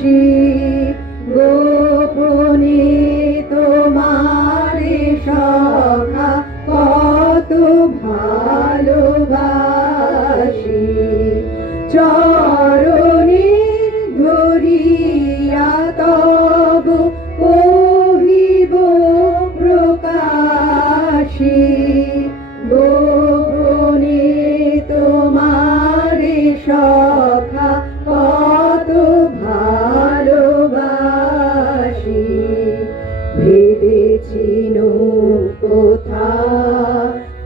She গোপনে তোমার সখা কত ভালোবাসি। চরণে ধরিয়া তো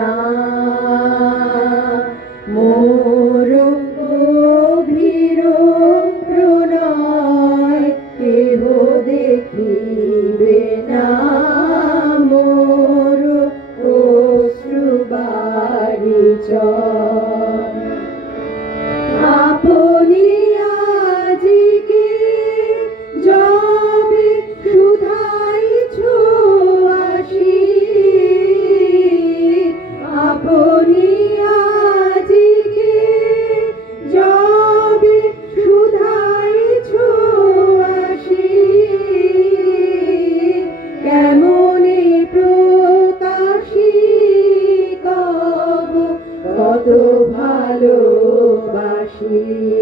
ना मोरु see.